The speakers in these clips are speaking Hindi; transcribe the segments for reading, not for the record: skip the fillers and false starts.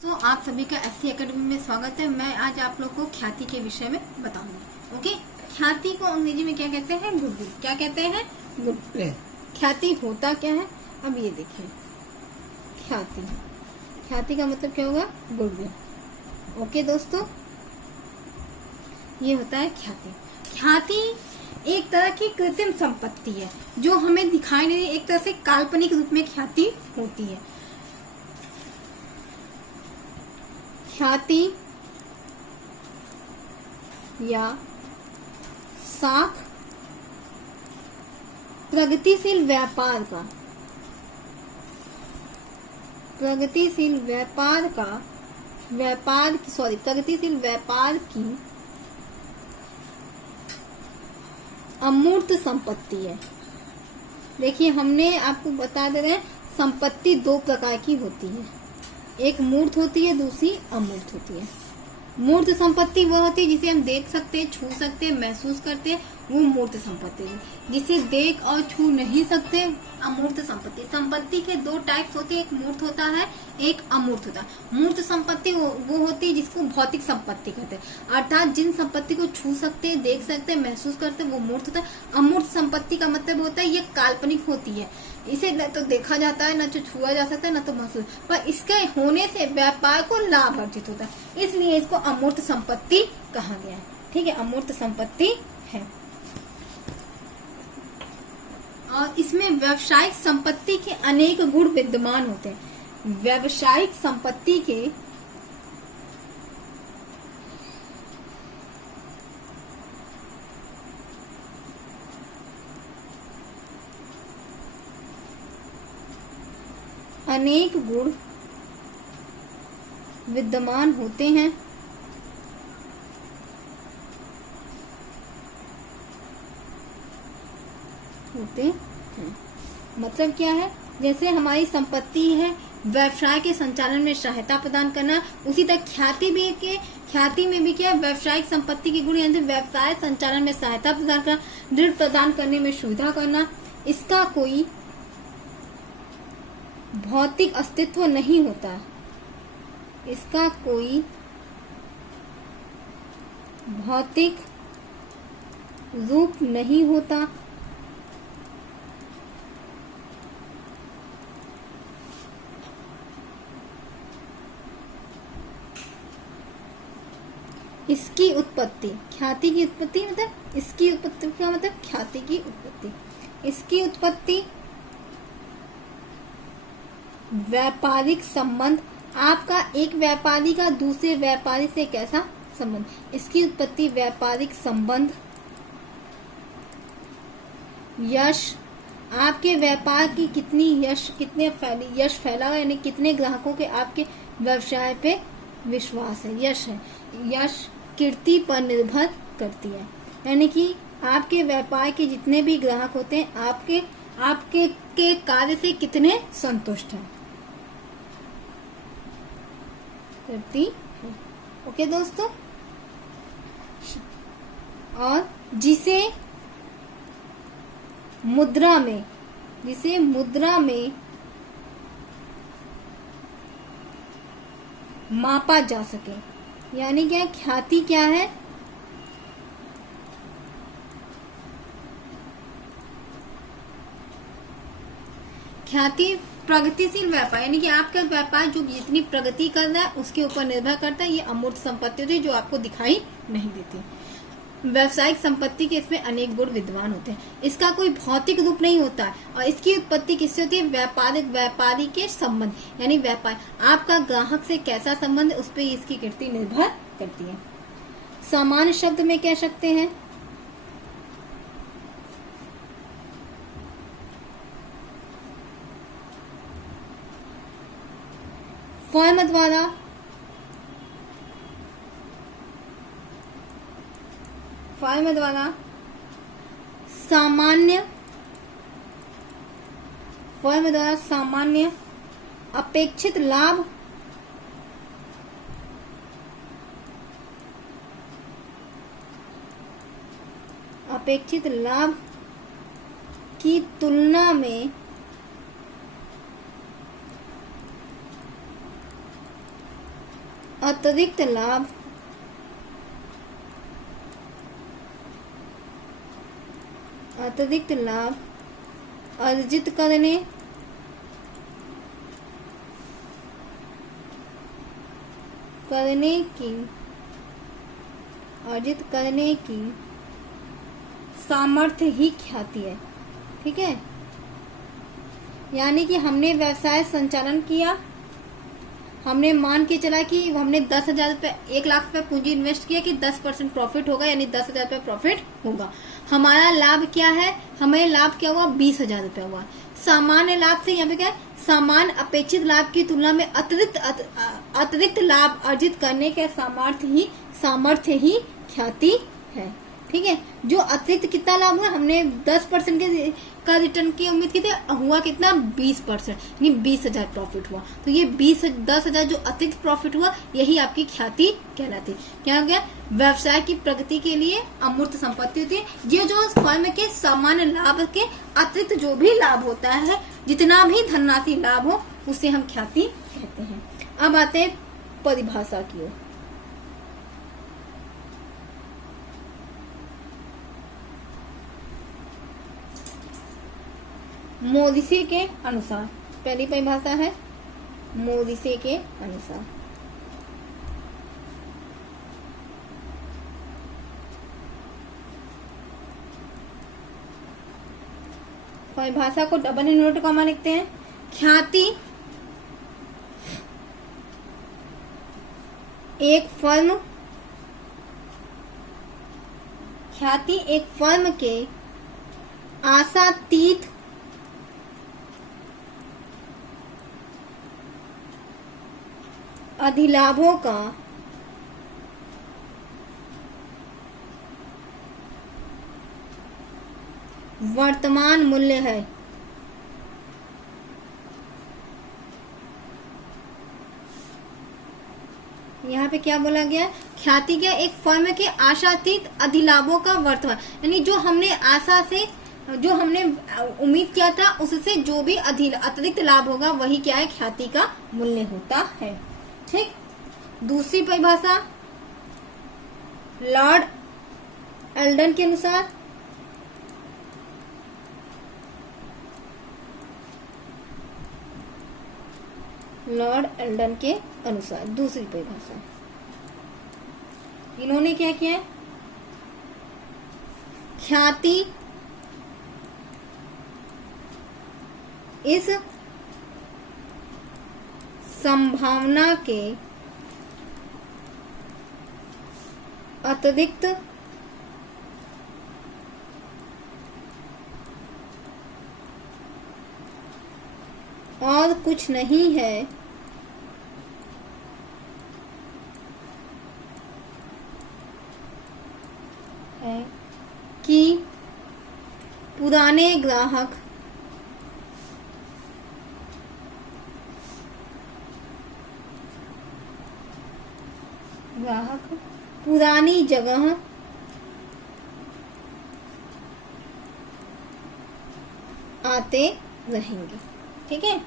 तो आप सभी का एससी एकेडमी में स्वागत है। मैं आज आप लोग को ख्याति के विषय में बताऊंगी। ओके, ख्याति को अंग्रेजी में क्या कहते हैं? गुडविल। क्या कहते हैं? गुडविल। ख्याति होता क्या है? अब ये देखिए, ख्याति, ख्याति का मतलब क्या होगा? गुडविल। ओके दोस्तों, ये होता है ख्याति। ख्याति एक तरह की कृत्रिम संपत्ति है जो हमें दिखाई नहीं देती, एक तरह से काल्पनिक रूप में ख्याति होती है। ख्याति या साख प्रगतिशील व्यापार का प्रगतिशील व्यापार की अमूर्त संपत्ति है। देखिए, हमने आपको बता दे रहे हैं, संपत्ति दो प्रकार की होती है, एक मूर्त होती है, दूसरी अमूर्त होती है। मूर्त संपत्ति वह होती है जिसे हम देख सकते हैं, छू सकते हैं, महसूस करते हैं, वो मूर्त संपत्ति है। जिसे देख और छू नहीं सकते, अमूर्त संपत्ति। संपत्ति के दो टाइप्स होते हैं, एक मूर्त होता है, एक अमूर्त होता है। मूर्त संपत्ति वो होती है जिसको भौतिक संपत्ति कहते हैं, अर्थात जिन संपत्ति को छू सकते हैं, देख सकते हैं, महसूस करते हैं, वो मूर्त होता है। अमूर्त संपत्ति का मतलब होता है ये काल्पनिक होती है, इसे न तो देखा जाता है, न तो छुआ जा सकता है, न तो महसूस, पर इसके होने से व्यापार को लाभ अर्जित होता है, इसलिए इसको अमूर्त संपत्ति कहा गया है। ठीक है, अमूर्त संपत्ति है। और इसमें व्यावसायिक संपत्ति के अनेक गुण विद्यमान होते हैं। व्यावसायिक संपत्ति के अनेक गुण विद्यमान होते हैं। मतलब क्या है? जैसे हमारी संपत्ति है व्यवसाय के संचालन में सहायता प्रदान करना, उसी तरह ख्याति में भी क्या है? व्यवसायिक संपत्ति के गुण, यानी व्यवसाय संचालन में सहायता प्रदान करना, ऋण प्रदान करने में सुविधा करना। इसका कोई भौतिक अस्तित्व नहीं होता, इसका कोई भौतिक रूप नहीं होता, इसकी उत्पत्ति, ख्याति की उत्पत्ति मतलब इसकी उत्पत्ति का मतलब ख्याति की उत्पत्ति। इसकी उत्पत्ति व्यापारिक संबंध, आपका एक व्यापारी का दूसरे व्यापारी से कैसा संबंध, इसकी उत्पत्ति व्यापारिक संबंध। यश, आपके व्यापार की कितनी यश फैला, यानी कितने ग्राहकों के आपके व्यवसाय पे विश्वास है, यश है। यश कीर्ति पर निर्भर करती है, यानी कि आपके व्यापार के जितने भी ग्राहक होते हैं आपके के कार्य से कितने संतुष्ट हैं, करती है। ओके दोस्तों, और जिसे मुद्रा में मापा जा सके, यानी क्या? ख्याति क्या है? ख्याति प्रगतिशील व्यापार, यानी कि आपका व्यापार जो जितनी प्रगति कर रहा है उसके ऊपर निर्भर करता है। ये अमूर्त संपत्ति होती है जो आपको दिखाई नहीं देती। व्यावसायिक संपत्ति के इसमें अनेक गुण विद्यमान होते हैं, इसका कोई भौतिक रूप नहीं होता है, और इसकी उत्पत्ति किससे होती है? व्यापारी के संबंध, यानी व्यापार, आपका ग्राहक से कैसा संबंध, उस पर इसकी कीर्ति निर्भर करती है। सामान्य शब्द में कह सकते हैं फर्म द्वारा सामान्य अपेक्षित लाभ की तुलना में अतिरिक्त लाभ अर्जित करने की सामर्थ्य ही ख्याति है। ठीक है, यानी कि हमने व्यवसाय संचालन किया, हमने मान के चला कि हमने 10,000 रुपये 1,00,000 रुपये पूंजी इन्वेस्ट किया कि 10% प्रॉफिट होगा, यानी 10,000 रुपये प्रॉफिट होगा। हमारा लाभ क्या है, हमें लाभ क्या हुआ, 20,000 रुपये हुआ। सामान्य लाभ से यहाँ पे क्या है, सामान्य अपेक्षित लाभ की तुलना में अतिरिक्त लाभ अर्जित करने के सामर्थ्य ही ख्याति है। ठीक है, जो अतिरिक्त कितना लाभ हुआ, हमने 10% का रिटर्न की उम्मीद की थी, हुआ कितना, 20%, यानी 20,000 प्रॉफिट हुआ। तो ये 10,000 जो अतिरिक्त प्रॉफिट हुआ, यही आपकी ख्याति कहलाती है। क्या हो गया, व्यवसाय की प्रगति के लिए अमूर्त संपत्ति होती है। ये जो फर्म के सामान्य लाभ के अतिरिक्त जो भी लाभ होता है, जितना भी धनराशि लाभ हो, उसे हम ख्याति कहते हैं। अब आते हैं परिभाषा की ओर। मोरिसे के अनुसार, पहली परिभाषा है मोरिसे के अनुसार। परिभाषा को डबल इन्वर्टेड कॉमा लिखते हैं। ख्याति एक फर्म के आशातीत अधिलाभों का वर्तमान मूल्य है। यहाँ पे क्या बोला गया, ख्याति क्या, एक फर्म के आशातीत अधिलाभों का वर्तमान, यानी जो हमने उम्मीद किया था उससे जो भी अतिरिक्त लाभ होगा, वही क्या है, ख्याति का मूल्य होता है। ठीक, दूसरी परिभाषा लॉर्ड एल्डन के अनुसार, दूसरी परिभाषा इन्होंने क्या किया है, ख्याति इस संभावना के अतिरिक्त और कुछ नहीं है कि पुराने ग्राहक पुरानी जगह आते रहेंगे। ठीक है,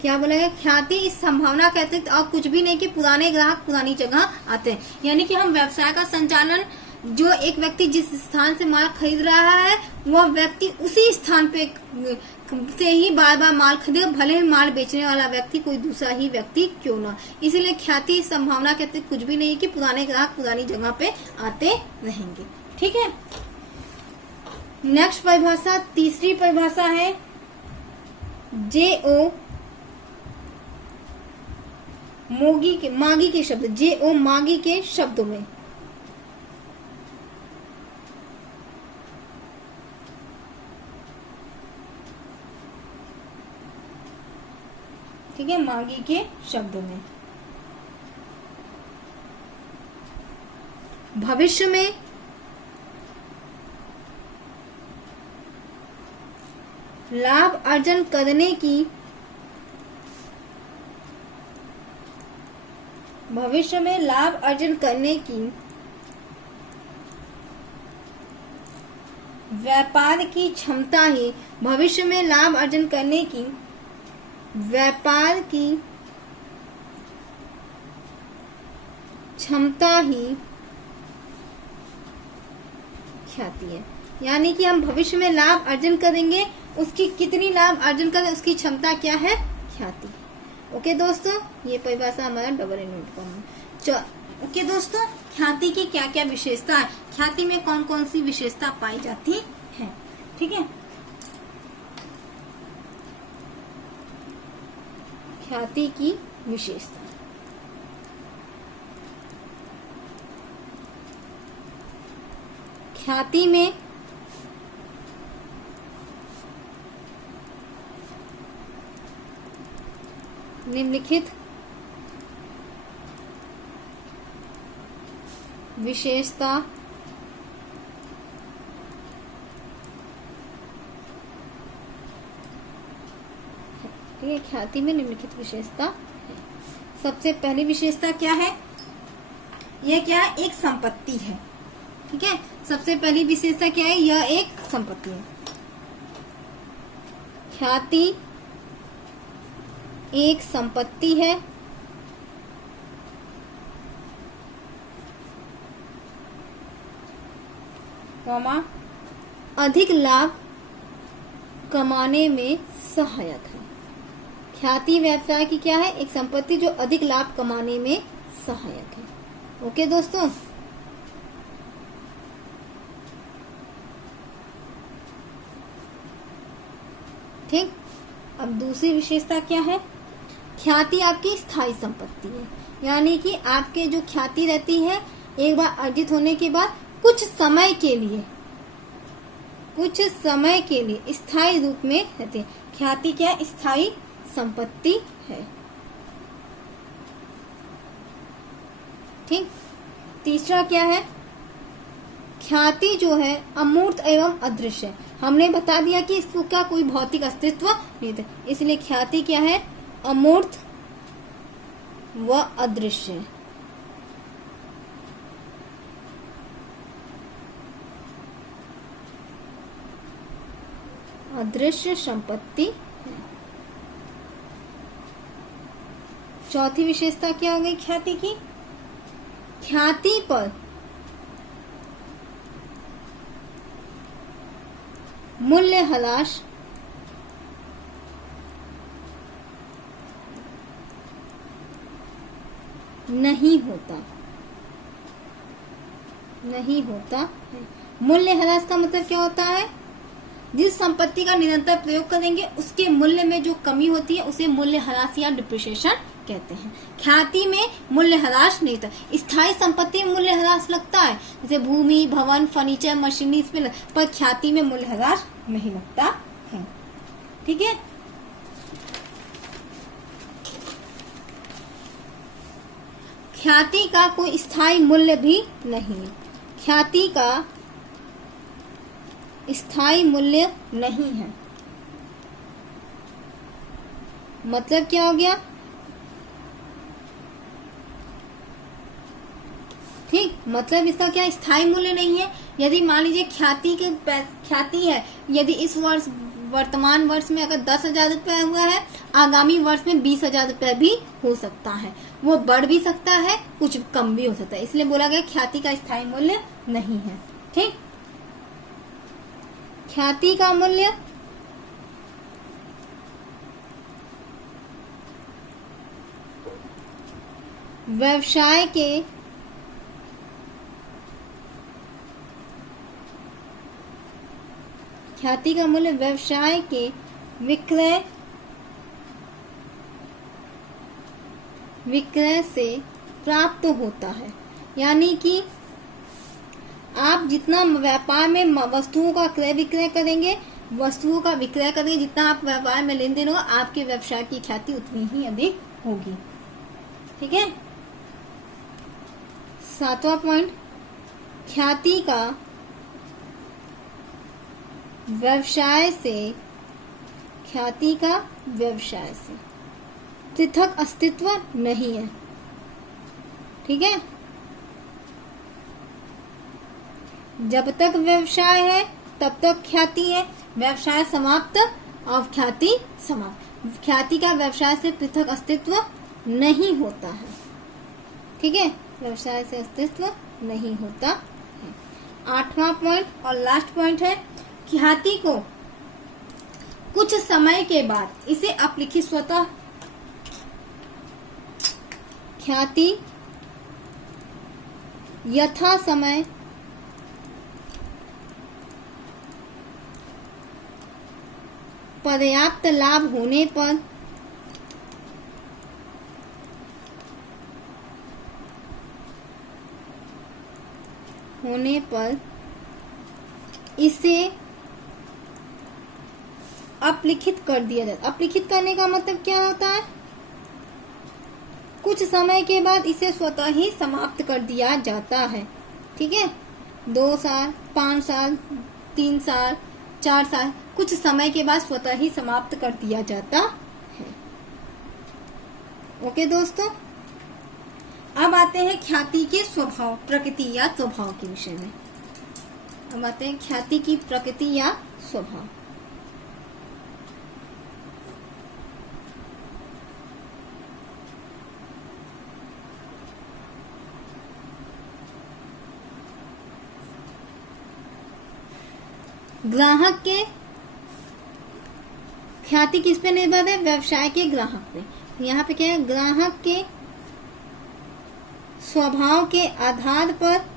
क्या बोला गया, ख्याति इस संभावना के अतिरिक्त और कुछ भी नहीं कि पुराने ग्राहक पुरानी जगह आते हैं। यानी कि हम व्यवसाय का संचालन, जो एक व्यक्ति जिस स्थान से माल खरीद रहा है, वह व्यक्ति उसी स्थान पे से ही बार बार माल खरीदे, भले ही माल बेचने वाला व्यक्ति कोई दूसरा ही व्यक्ति क्यों ना। इसलिए ख्याति इस संभावना के अतिरिक्त कुछ भी नहीं कि पुराने ग्राहक पुरानी जगह पे आते रहेंगे। ठीक है, नेक्स्ट परिभाषा, तीसरी परिभाषा है जे.ओ. मागी के शब्द, जे.ओ. मागी के शब्दों में ठीक है, मागी के शब्दों में भविष्य में लाभ अर्जन करने की व्यापार की क्षमता ही भविष्य में लाभ अर्जन करने की, व्यापार की क्षमता ही ख्याति है। यानी कि हम भविष्य में लाभ अर्जन करेंगे, उसकी कितनी लाभ अर्जन करें उसकी क्षमता क्या है, ख्याति। ओके दोस्तों, ये परिभाषा हमारा $.com। ओके दोस्तों, ख्याति की क्या क्या विशेषता है, ख्याति में कौन कौन सी विशेषता पाई जाती है, ठीक है। ख्याति की विशेषता, ख्याति में निम्नलिखित विशेषता ठीक है, ख्याति में निम्नलिखित विशेषता है। सबसे पहली विशेषता क्या है, यह क्या है, एक संपत्ति है, ठीक है। सबसे पहली विशेषता क्या है, यह एक संपत्ति है। ख्याति एक संपत्ति है, अधिक लाभ कमाने में सहायक है। ख्याति व्यवसाय की क्या है, एक संपत्ति जो अधिक लाभ कमाने में सहायक है। ओके दोस्तों, ठीक। अब दूसरी विशेषता क्या है, ख्याति आपकी स्थायी संपत्ति है। यानी कि आपके जो ख्याति रहती है, एक बार अर्जित होने के बाद कुछ समय के लिए स्थायी रूप में रहती है। ख्याति क्या, स्थायी संपत्ति है, ठीक। तीसरा क्या है, ख्याति जो है अमूर्त एवं अदृश्य है। हमने बता दिया कि इसका कोई भौतिक अस्तित्व नहीं था, इसलिए ख्याति क्या है, अमूर्त व अदृश्य। अदृश्य संपत्ति है। चौथी विशेषता क्या हो गई ख्याति की, ख्याति पर मूल्यह्रास नहीं होता है। मूल्यह्रास का मतलब क्या होता है, जिस संपत्ति का निरंतर प्रयोग करेंगे उसके मूल्य में जो कमी होती है उसे मूल्यह्रास या डिप्रिसिएशन कहते हैं। ख्याति में मूल्यह्रास नहीं था। स्थायी संपत्ति में मूल्यह्रास लगता है, जैसे भूमि, भवन, फर्नीचर, मशीनरी, इसमें पर ख्याति में मूल्यह्रास नहीं लगता है, ठीक है। ख्याति का कोई स्थायी मूल्य भी नहीं है, ख्याति का स्थायी मूल्य नहीं है। मतलब क्या हो गया, ठीक, मतलब इसका क्या स्थायी मूल्य नहीं है। यदि मान लीजिए ख्याति है, यदि इस वर्ष वर्तमान वर्ष में अगर 10,000 रुपया हुआ है, आगामी वर्ष में 20,000 रुपया भी हो सकता है, वो बढ़ भी सकता है, कुछ कम भी हो सकता है। इसलिए बोला गया ख्याति का स्थायी मूल्य नहीं है, ठीक। ख्याति का मूल्य व्यवसाय के ख्याति का मूल्य व्यवसाय के विक्रय से प्राप्त होता है। यानी कि आप जितना व्यापार में वस्तुओं का क्रय विक्रय करेंगे, जितना आप व्यापार में लेन देन होगा, आपके व्यवसाय की ख्याति उतनी ही अधिक होगी, ठीक है। 7वां पॉइंट, ख्याति का व्यवसाय से पृथक अस्तित्व नहीं है, ठीक है। जब तक व्यवसाय है तब तक ख्याति है, व्यवसाय समाप्त और ख्याति समाप्त। ख्याति का व्यवसाय से पृथक अस्तित्व नहीं होता है, ठीक है, व्यवसाय से अस्तित्व नहीं होता है। 8वां पॉइंट और लास्ट पॉइंट है, ख्याति को कुछ समय के बाद इसे अपलिखित स्वतः, ख्याति यथा समय पर्याप्त लाभ होने पर इसे अपलिखित कर दिया जाता। अपलिखित करने का मतलब क्या होता है? कुछ समय के बाद इसे स्वतः ही समाप्त कर दिया जाता है, ठीक है। 2 साल, 5 साल, 3 साल, 4 साल, कुछ समय के बाद स्वतः ही समाप्त कर दिया जाता है। ओके दोस्तों, अब आते हैं ख्याति के स्वभाव, प्रकृति या स्वभाव के विषय में। अब आते हैं ख्याति की प्रकृति या स्वभाव। ग्राहक के ख्याति किस पे निर्भर है? व्यवसाय के ग्राहक पे। यहाँ पे क्या है? ग्राहक के स्वभाव के आधार पर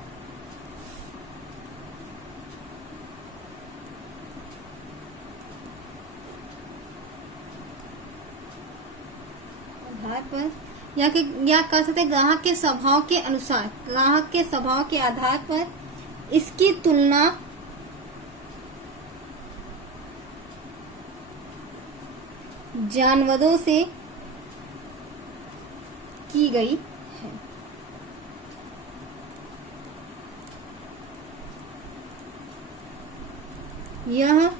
या कह सकते हैं ग्राहक के स्वभाव के अनुसार, ग्राहक के स्वभाव के आधार पर इसकी तुलना जानवरों से की गई है। यह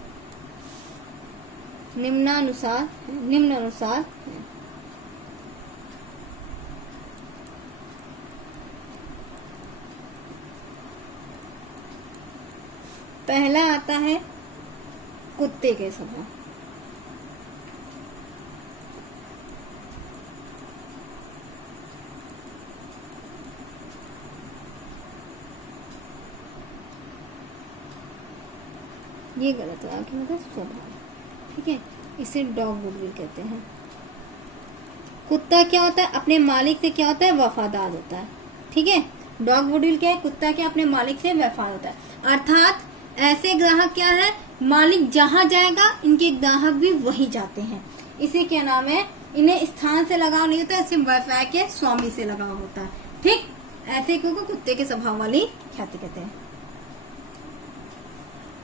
निम्नानुसार है। पहला आता है कुत्ते के स्वभाव। ये गलत है, आगे मतलब स्वभाव, ठीक है, इसे डॉग गुडविल कहते हैं। कुत्ता क्या होता है? अपने मालिक से क्या होता है? वफादार होता है, ठीक है। डॉग गुडविल क्या है? कुत्ता क्या अपने मालिक से वफादार होता है। अर्थात ऐसे ग्राहक क्या है? मालिक जहां जाएगा इनके ग्राहक भी वही जाते हैं। इसे क्या नाम है? इन्हें स्थान से लगाव नहीं होता, इसे व्यवसाय के स्वामी से लगाव होता है, ठीक। ऐसे को कुत्ते के स्वभाव वाली ख्याति कहते हैं।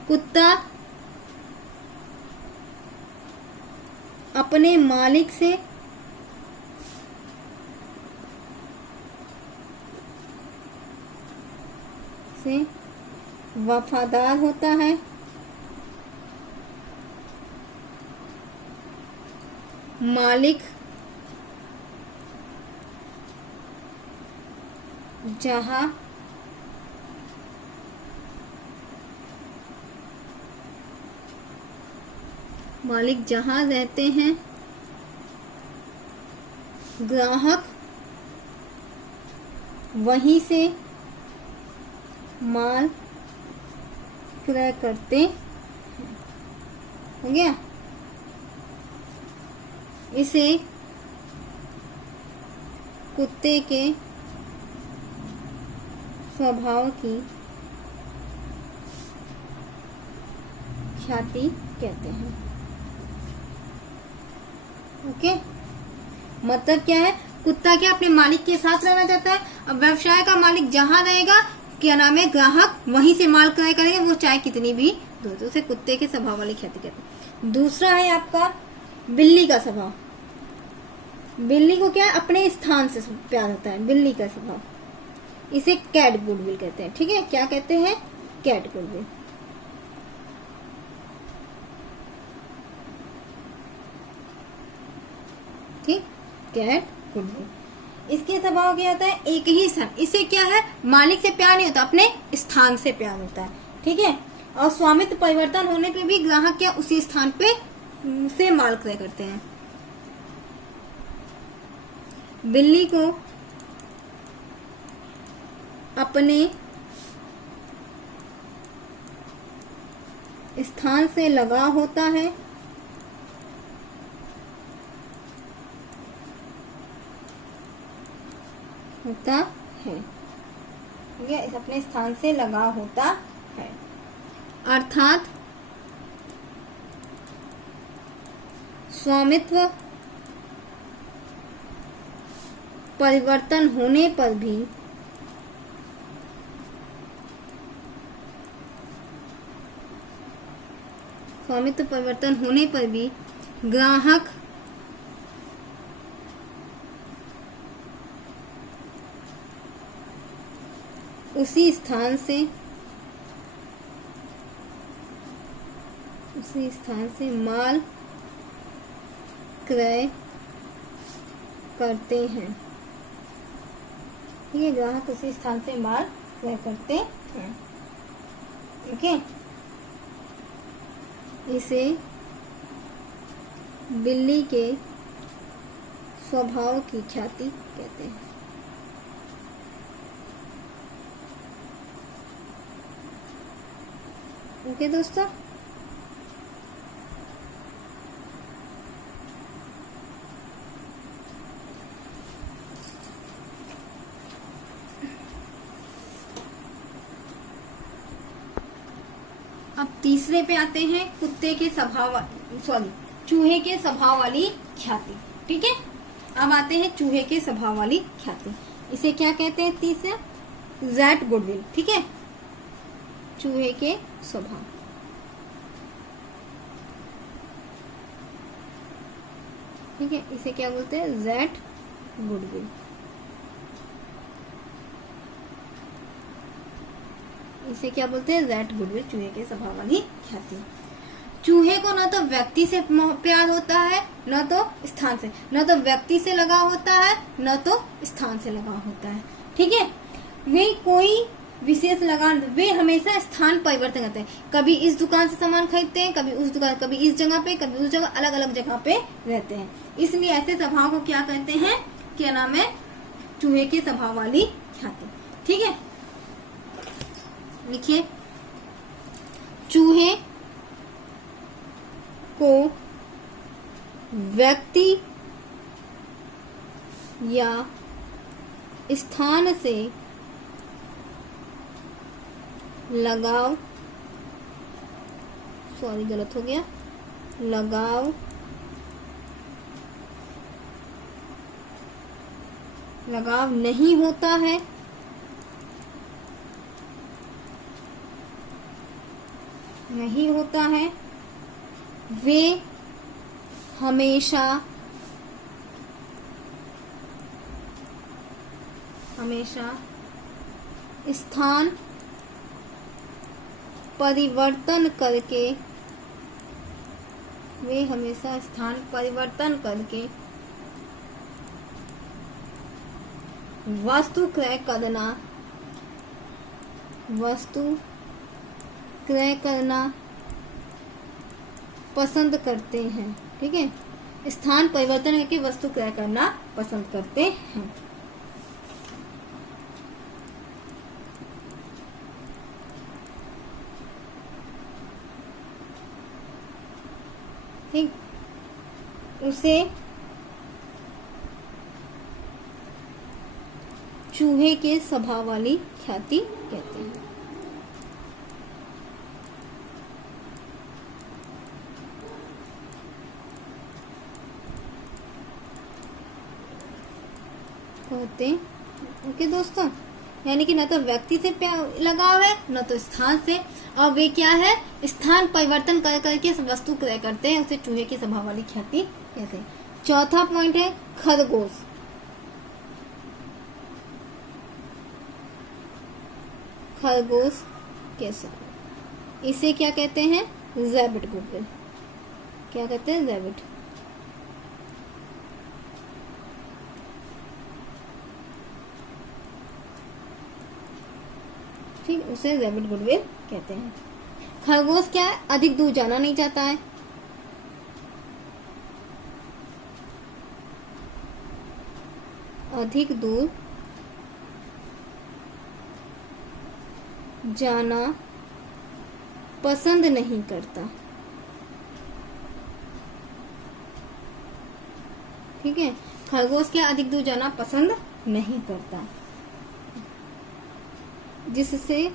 कुत्ता अपने मालिक से वफादार होता है, मालिक जहां रहते हैं ग्राहक वहीं से माल क्रय करते हैं। हो गया। इसे कुत्ते के स्वभाव की ख्याति कहते हैं। ओके, मतलब क्या है? कुत्ता क्या अपने मालिक के साथ रहना चाहता है। अब व्यवसाय का मालिक जहां रहेगा, क्या नाम है, ग्राहक वहीं से माल क्रय करेगा, वो चाहे कितनी भी दूर। तो उसे कुत्ते के स्वभाव वाली ख्याति कहते हैं। दूसरा है आपका बिल्ली का स्वभाव। बिल्ली को क्या है? अपने स्थान से प्यार होता है, बिल्ली का स्वभाव। इसे कैट गुडविल कहते हैं, ठीक है। क्या कहते हैं? Cat goodwill. ठीक, कैट गुडविल। इसके स्वभाव क्या होता है? एक ही स्थान। इसे क्या है? मालिक से प्यार नहीं होता, अपने स्थान से प्यार होता है, ठीक है। और स्वामित्व परिवर्तन होने पे भी ग्राहक क्या उसी स्थान पे से माल क्रय करते हैं। बिल्ली को अपने स्थान से लगाव होता है, ठीक है, अपने स्थान से लगाव होता है, अर्थात स्वामित्व परिवर्तन होने पर भी ग्राहक उसी स्थान से माल क्रय करते हैं। ठीक है, ग्राहक उसी स्थान से माल क्रय करते हैं। ओके, इसे बिल्ली के स्वभाव की ख्याति कहते हैं। ओके दोस्तों, अब तीसरे पे आते हैं, चूहे के स्वभाव वाली ख्याति। ठीक है, अब आते हैं चूहे के स्वभाव वाली ख्याति। इसे क्या कहते हैं? तीसरा ज़ैट गुडविल। ठीक है, चूहे के स्वभाव। ठीक है, इसे क्या बोलते हैं? ज़ैट गुडविल। इसे क्या बोलते हैं? ज़ैट गुडविल, चूहे के स्वभाव वाली ख्याति। चूहे को न तो व्यक्ति से प्यार होता है, न तो स्थान से, न तो व्यक्ति से लगाव होता है, न तो स्थान से लगाव होता है। ठीक है, वे कोई विशेष लगाव, वे हमेशा स्थान परिवर्तन करते हैं। कभी इस दुकान से सामान खरीदते हैं, कभी उस दुकान, कभी इस जगह पे, कभी उस जगह, अलग अलग जगह पे रहते हैं। इसलिए ऐसे स्वभाव को क्या कहते हैं? क्या नाम है? चूहे के स्वभाव वाली ख्याति। ठीक है, लिखिए, चूहे को व्यक्ति या स्थान से लगाव, सॉरी गलत हो गया, लगाव नहीं होता है, वे हमेशा स्थान परिवर्तन करके वस्तु क्रय करना पसंद करते हैं। ठीक है, स्थान परिवर्तन करके वस्तु क्रय करना पसंद करते हैं। ठीक, उसे चूहे के स्वभाव वाली ख्याति कहते हैं। ओके दोस्तों, यानी कि न तो व्यक्ति से लगाव है, न तो स्थान से, और वे क्या है? स्थान परिवर्तन कर करके वस्तु क्रय करते हैं। उसे चूहे की स्वभाव वाली ख्याति कहते हैं। चौथा पॉइंट है खरगोश। खरगोश के स्वभाव, इसे क्या कहते हैं? Rabbit goodwill. क्या कहते हैं? रैबिट। ठीक, उसे रैबिट गुडविल कहते हैं। खरगोश क्या है, अधिक दूर जाना नहीं चाहता है। अधिक दूर जाना पसंद नहीं करता। ठीक है, खरगोश क्या अधिक दूर जाना पसंद नहीं करता, जिससे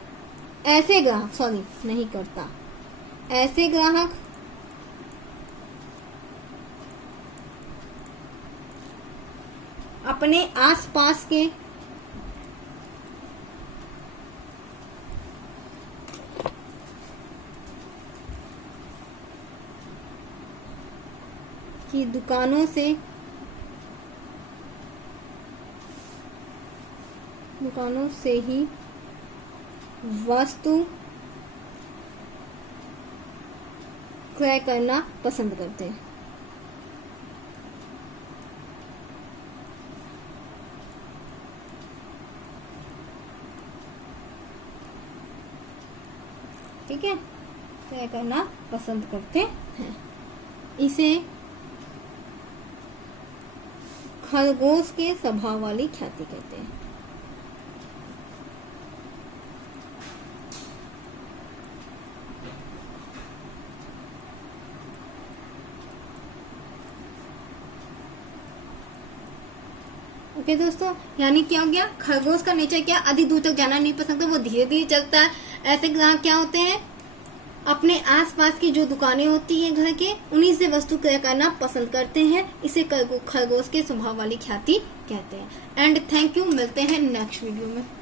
ऐसे ग्राहक नहीं करता, ऐसे ग्राहक अपने आसपास के की दुकानों से ही वस्तु क्रय करना पसंद करते हैं। ठीक है, क्रय करना पसंद करते हैं। इसे खरगोश के स्वभाव वाली ख्याति कहते हैं। ओके दोस्तों, यानी क्या हो गया, खरगोश का नेचर क्या, अधिक दूर तक जाना नहीं पसंद है, वो धीरे धीरे चलता है। ऐसे ग्राहक क्या होते हैं, अपने आसपास की जो दुकानें होती हैं घर के, उन्हीं से वस्तु क्रय करना पसंद करते हैं। इसे खरगोश के स्वभाव वाली ख्याति कहते हैं। एंड थैंक यू, मिलते हैं नेक्स्ट वीडियो में।